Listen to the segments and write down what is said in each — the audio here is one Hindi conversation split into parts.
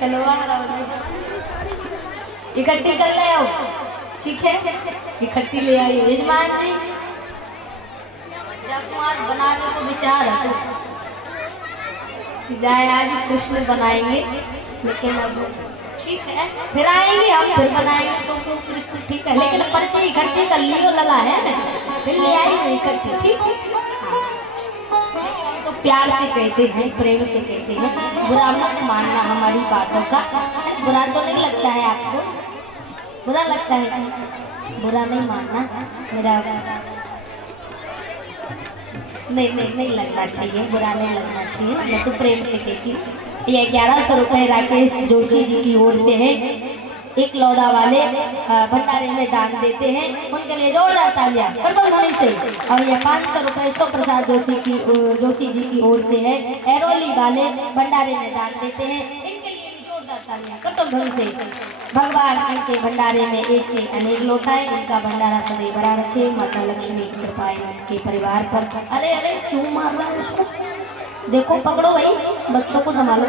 चलो आ रहा इकट्ठी कर ले आओ, ठीक है इकट्ठी ले आई यजमान जी। जब आज बनाने को विचार है तो जाए आज कृष्ण बनाएंगे, लेकिन अब ठीक है फिर आएंगे हम फिर बनाएंगे तो कृष्ण ठीक है, लेकिन पर्ची इकट्ठी कर लियो लगा है फिर ले आएंगे इकट्ठी, ठीक है। तो प्यार से कहते हैं, प्रेम से कहते हैं, बुरा मत मानना हमारी बातों का। बुरा तो नहीं लगता है आपको? बुरा लगता है? बुरा नहीं मानना मेरा, नहीं लगना चाहिए, बुरा नहीं लगना चाहिए। मैं तो प्रेम से कहती हूँ। ये 1100 रुपये राकेश जोशी जी की ओर से है, एक लौदा वाले भंडारे में दान देते हैं, उनके लिए जोरदार तालियां करबल से। और ये 500 रुपये शिव प्रसाद जोशी जी की ओर से है, एरोली वाले भंडारे में दान देते हैं, इनके लिए भी जोरदार तालियां करबल से। भगवान इनके भंडारे में एक के अनेक लौटाए, इनका भंडारा सदैव बड़ा रखे, माता लक्ष्मी की कृपा इनके परिवार पर। अरे अरे क्यों मार रहा है उसको? देखो पकड़ो भाई, बच्चों को संभालो।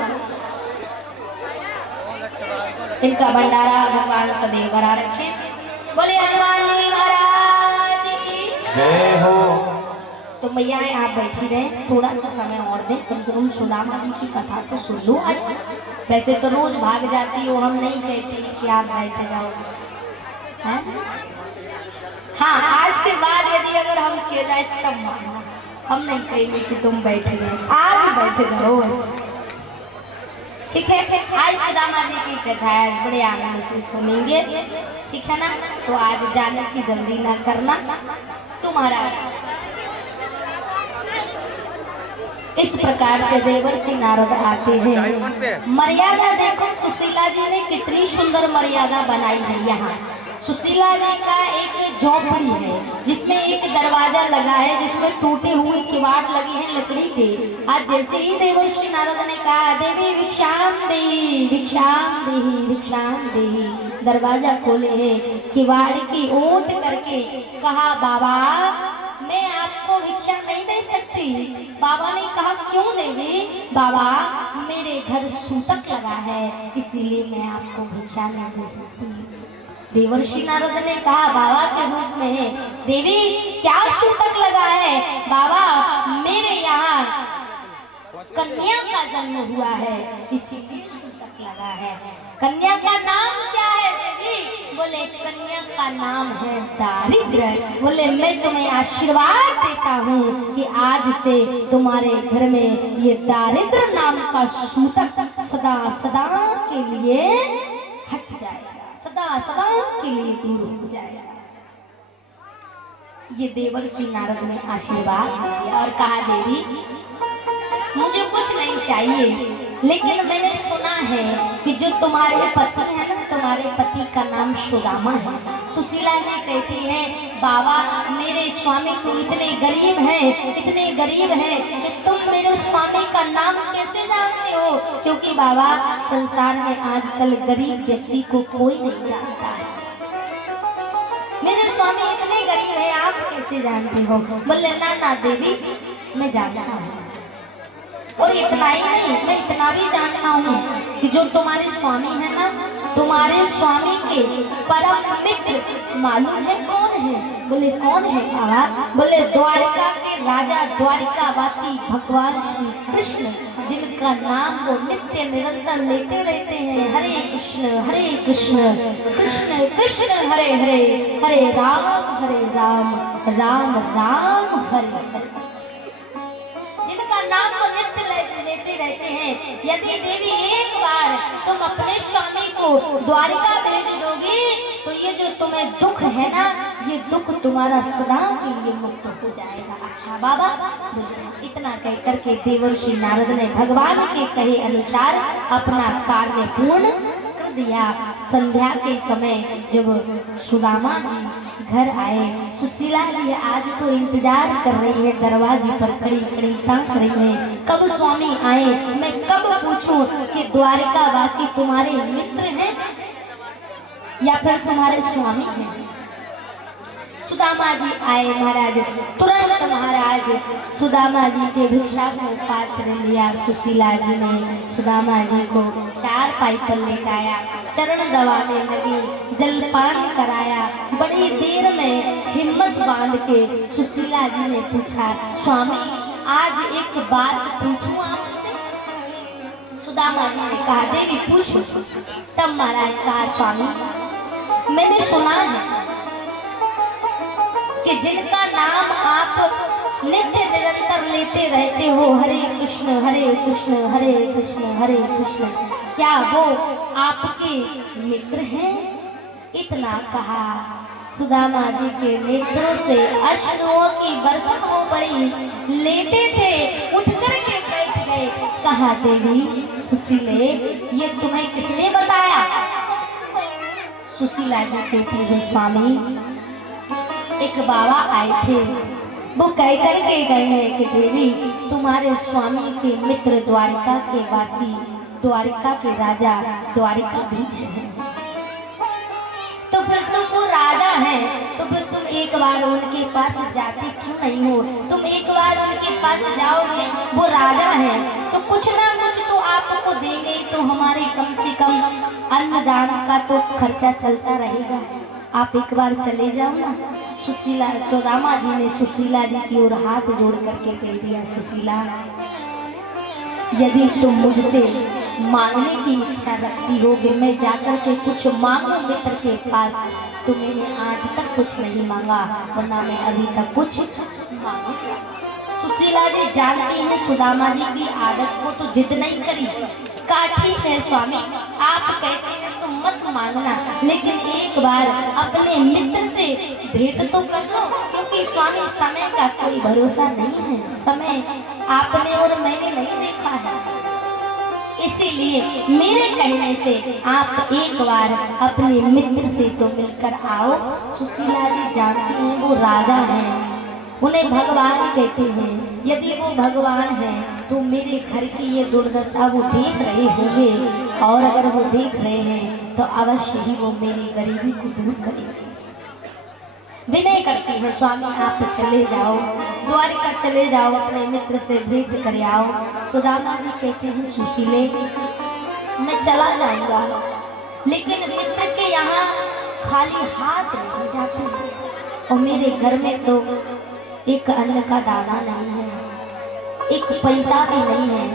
इनका भंडारा भगवान सदैव भरा रखे। बोले हनुमान जी महाराज की जय हो। तो मैया आप बैठी रहे, थोड़ा सा समय और दें, कम से कम सुदामा जी की कथा तो सुन लो आज। वैसे तो रोज भाग जाती हो, हम नहीं कहते कि आप बैठ जाओ। हाँ आज के बाद यदि अगर हम किए जाए तब मानो, हम नहीं कहेंगे कि तुम बैठ जाओ, आज बैठ जाओ, ठीक है। आज सुदामा जी की कथा आज बड़े आनंद से सुनेंगे, ठीक है ना। तो आज जाने की जल्दी ना करना तुम्हारा। इस प्रकार से देवर्षि नारद आते हैं। मर्यादा देखो सुशीला जी ने कितनी सुंदर मर्यादा बनाई है। यहाँ सुशीला जी का एक झोपड़ी है जिसमें एक दरवाजा लगा है, जिसमें टूटे हुए किवाड़ लगे हैं लकड़ी के। आज जैसे ही देवर्षि नारद ने कहा देवी भिक्षाम देहि भिक्षाम देहि भिक्षाम देहि, दरवाजा खोले है, किवाड़ की ओट करके कहा बाबा मैं आपको भिक्षा नहीं दे सकती। बाबा ने कहा क्यों देवी? बाबा मेरे घर सूतक लगा है इसीलिए मैं आपको भिक्षा नहीं दे सकती। देवर्षि नारद ने कहा बाबा के रूप में है, देवी क्या सूतक लगा है? बाबा मेरे यहाँ कन्या का जन्म हुआ है इसीलिए सूतक लगा है। कन्या का नाम क्या है देवी? बोले कन्या का नाम है दारिद्र्य। बोले मैं तुम्हें आशीर्वाद देता हूँ कि आज से तुम्हारे घर में ये दारिद्र्य नाम का सूतक सदा सदा के लिए हट जाएगा, सदा सदा के लिए दूर हो जाएगा। ये देवर्षि नारद ने आशीर्वाद दिया और कहा देवी मुझे कुछ नहीं चाहिए, लेकिन मैंने सुना है कि जो तुम्हारे पति है ना, तुम्हारे पति का नाम सुदामा है। सुशीला जी कहती है बाबा मेरे स्वामी को इतने गरीब हैं कि तुम मेरे स्वामी का नाम कैसे जानते हो? क्योंकि बाबा संसार में आजकल गरीब व्यक्ति को कोई नहीं जानता है। मेरे स्वामी इतने गरीब है आप कैसे जानते हो? बोले ना देवी मैं जानता हूँ, और इतना ही नहीं मैं इतना भी जानता हूँ कि जो तुम्हारे स्वामी है ना, तुम्हारे स्वामी के परम मित्र मालूम है कौन है? बोले कौन है बाबा? बोले द्वारिका के राजा द्वारिकावासी भगवान श्री कृष्ण, जिनका नाम वो नित्य निरंतर लेते रहते हैं, हरे कृष्ण कृष्ण कृष्ण हरे हरे, हरे राम राम राम हरे हरे, जिनका नाम वो नित्य लेते रहते हैं। यदि देवी एक बार तुम अपने स्वामी को द्वारिका भेज दोगी तो ये जो तुम्हें दुख है ना, ये दुख तुम्हारा सदा के लिए मुक्त हो जाएगा। अच्छा बाबा बोले। इतना कह करके देवर्षि नारद ने भगवान के कहे अनुसार अपना कार्य पूर्ण कर दिया। संध्या के समय जब सुदामा जी घर आए, सुशीला जी आज तो इंतजार कर रही है, दरवाजे पर खड़ी ताक रही है कब स्वामी आए, मैं कब पूछूं कि द्वारिकावासी तुम्हारे मित्र हैं या फिर तुम्हारे स्वामी हैं। सुदामा जी आए महाराज, तुरंत महाराज सुदामा जी के भिक्षा को पात्र लिया। सुशीला जी ने सुदामा जी को चारपाई पर लेटाया, चरण दबाने लगी, जलपान कराया। बड़ी देर में हिम्मत बांध के सुशीला जी ने पूछा, स्वामी आज एक बात पूछूं आपसे? सुदामा जी ने कहा, देवी पूछो। तब महाराज कहा, स्वामी मैंने सुना है कि जिनका नाम आप नित्य निरंतर लेते रहते हो, हरे कृष्ण हरे कृष्ण हरे कृष्ण हरे कृष्ण, क्या वो आपके मित्र हैं? इतना कहा, सुदामा जी के नेत्रों से अश्रुओं की वर्षा हो पड़ी। लेटे थे, उठ करके बैठ गए। कहा, देवी सुशीले ये तुम्हें किसने बताया? सुशीला जी कहती है, स्वामी एक बाबा आए थे, वो कह करके गए हैं कि देवी तुम्हारे स्वामी के मित्र द्वारिका के वासी, द्वारिका के राजा द्वारिकाधीश हैं। तो फिर तुम वो राजा हैं, तो फिर तुम एक बार उनके पास जाते क्यों नहीं हो? तुम एक बार उनके पास जाओगे, वो राजा हैं तो कुछ ना कुछ तो आपको देंगे, तो हमारे कम से कम अन्नदान का तो खर्चा चलता रहेगा। आप एक बार चले जाओ ना। सुदामा जी ने सुशीला जी की ओर हाथ जोड़ करके कह दिया, सुशीला यदि तुम मुझसे मांगने की इच्छा रखती हो कि मैं जाकर के कुछ मांगू मित्र के पास, तो मैंने आज तक कुछ नहीं मांगा, वरना मैं अभी तक कुछ मांगूंगा। सुशीला जी जानती हैं सुदामा जी की आदत को, तो जिद नहीं करी। कहा, ठीक है स्वामी आप कहते हैं तो मत मांगना, लेकिन एक बार अपने मित्र से भेंट तो कर लो, क्योंकि स्वामी समय का कोई भरोसा नहीं है। समय आपने और मैंने नहीं देखा है, इसीलिए मेरे कहने से आप एक बार अपने मित्र से तो मिलकर आओ। सुशीला जी जानती हैं वो राजा हैं, उन्हें भगवान कहते हैं। यदि वो भगवान हैं तो मेरे घर की ये दुर्दशा वो देख रहे होंगे, और अगर वो देख रहे हैं तो अवश्य ही वो मेरी गरीबी को दूर करेंगे। विनय करती है, स्वामी आप चले जाओ, द्वारिका चले जाओ, अपने मित्र से भेंट कर आओ। सुदामा जी कहते हैं, सुशीले मैं चला जाऊंगा, लेकिन मित्र के यहाँ खाली हाथ नहीं जाते, और मेरे घर में तो एक अन्न का दाना नहीं है, एक पैसा भी नहीं है,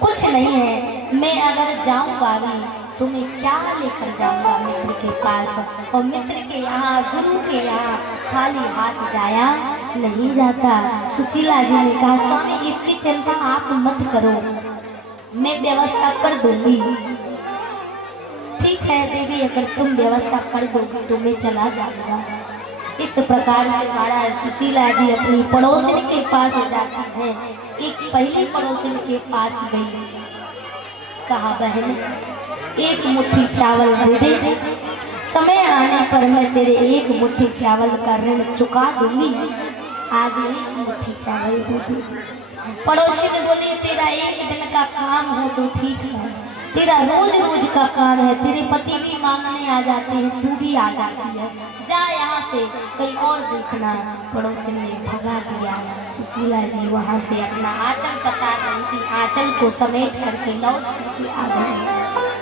कुछ नहीं है। मैं अगर जाऊंगा भी तो मैं क्या लेकर जाऊंगा मित्र के पास? और मित्र के यहाँ, गुरु के यहाँ खाली हाथ जाया नहीं जाता। सुशीला जी ने कहा, स्वामी इसकी चिंता आप मत करो, मैं व्यवस्था कर दूंगी। ठीक है देवी, अगर तुम व्यवस्था कर दोगी तो मैं चला जाऊंगा। इस प्रकार से महाराज सुशीला जी अपनी पड़ोसिन के पास जाती हैं। एक पहली पड़ोसिन के पास गई, कहा, बहन एक मुट्ठी चावल दे दे, समय आने पर मैं तेरे एक मुट्ठी चावल का ऋण चुका दूंगी, आज एक मुट्ठी चावल दे दे। पड़ोसी ने बोली, तेरा एक दिन का काम हो तो ठीक है, तेरा रोज रोज का काम है, तेरे पति भी मांगने आ जाते हैं, तू भी आ जाती है, जा यहाँ से कहीं और देखना। पड़ोसी ने भगा दिया। सुशीला जी वहाँ से अपना आंचल पसार रही थी, आंचल को समेट करके लौट करके आ गई।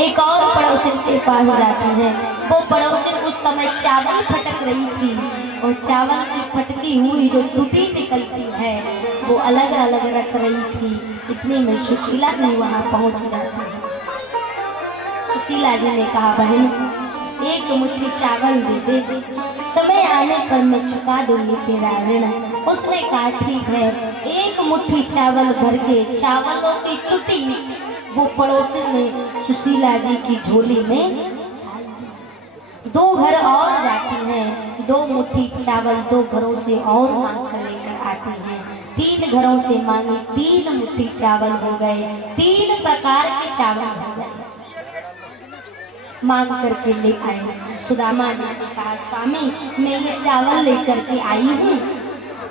एक और पड़ोसी के पास जाती है। वो पड़ोसी उस समय चावल फटक रही थी, और चावल की फटकी हुई जो टूटी निकलती है वो अलग अलग रख रही थी। इतने में सुशीला जी वहाँ पहुँच जाती है। सुशीला जी ने कहा, बहन एक मुट्ठी चावल दे दे, समय आने पर मैं चुका दूंगी तेरा ऋण। उसने कहा, ठीक है। एक मुट्ठी चावल भर के चावलों की टूटी वो पड़ोसी ने सुशीला जी की झोली में। दो घर और जाती हैं, दो मुट्ठी चावल दो घरों से और मांग कर लेकर आती हैं। तीन घरों से मांगे, तीन मुट्ठी चावल हो गए, तीन प्रकार के चावल हो गए। मांग करके ले आए। सुदामा जी से कहा, स्वामी मैं ये चावल लेकर के आई हूँ,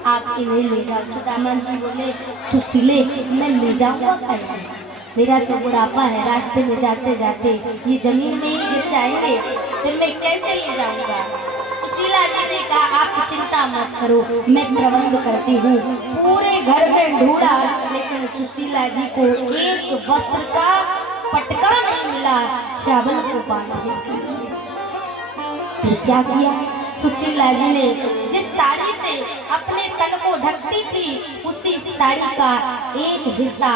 आप इन्हें ले जाओ। सुदामा जी बोले, सुशीले मैं ले जाऊँगा कैसे? मेरा तो बुढ़ापा है, रास्ते में जाते जाते ये जमीन में ही गिर जाएंगे, फिर मैं कैसे ले जाऊँगा? सुशीला जी ने कहा आप चिंता मत करो, मैं प्रबंध करती हूँ। पूरे घर में ढूंढा लेकिन सुशीला जी को एक वस्त्र का पटका नहीं मिला चावल को बांटने के लिए। फिर क्या किया सुशीला जी ने, जिस साड़ी से अपने तन को ढकती थी उसी साड़ी का एक हिस्सा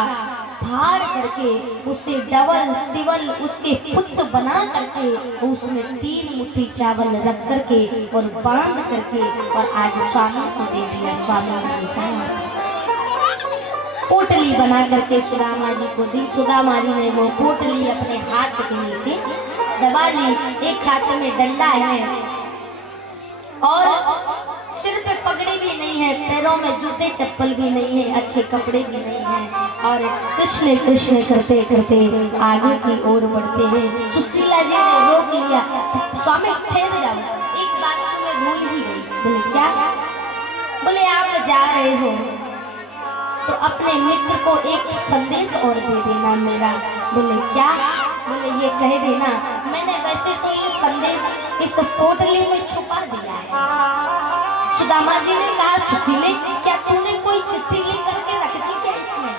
फाड़ करके उसे डबल तिबल उसके पुत बना करके उसमें 3 मुट्ठी चावल रख करके और बांध करके और आज स्वामी को दे दिया। स्वामी ने जाना पोटली बना करके सुदामा जी को दी। सुदामा जी ने वो पोटली अपने हाथ के नीचे दबा ली। एक हाथ में डंडा है और सिर पे पगड़ी भी नहीं है, पैरों में जूते चप्पल भी नहीं है, अच्छे कपड़े भी नहीं है और कृष्ण कृष्ण करते करते आगे की ओर बढ़ते हैं। सुशीला जी ने रोक लिया, स्वामी ठहर जाओ, एक बात तो मैं भूल ही गई। बोले क्या? बोले आप जा रहे हो तो अपने मित्र को एक संदेश और दे देना मेरा। बोले क्या? बोले ये कह देना मैंने वैसे तो ये संदेश इस पोटली में छुपा दिया है। सुदामा जी ने कहा सुशीले क्या तूने कोई चिट्ठी लिख करके रख दी क्या इसमें?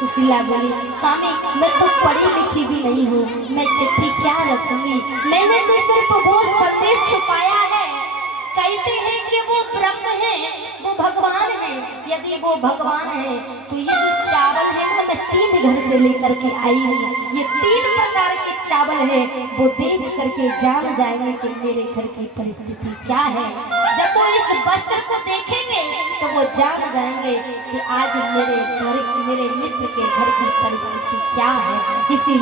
सुशीला बोली स्वामी मैं तो पढ़ी लिखी भी नहीं हूँ, मैं चिट्ठी क्या रखूंगी, मैंने तो सिर्फ वो संदेश छुपाया है। कहते हैं कि वो ब्रह्म है, वो भगवान है। यदि वो भगवान है तो ये जो चावल है ना मैं 3 घर से लेकर के आई हूँ, ये 3 प्रकार के चावल है, वो देख करके जान जाएंगे कि मेरे घर की परिस्थिति क्या है। जब वो इस वस्त्र को देखेंगे तो वो जान जाएंगे कि आज मेरे मित्र के घर की परिस्थिति क्या है। इसी